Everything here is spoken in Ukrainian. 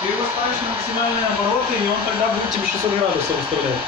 Ты его ставишь на максимальные обороты, и он тогда будет тебе 600 градусов выставлять.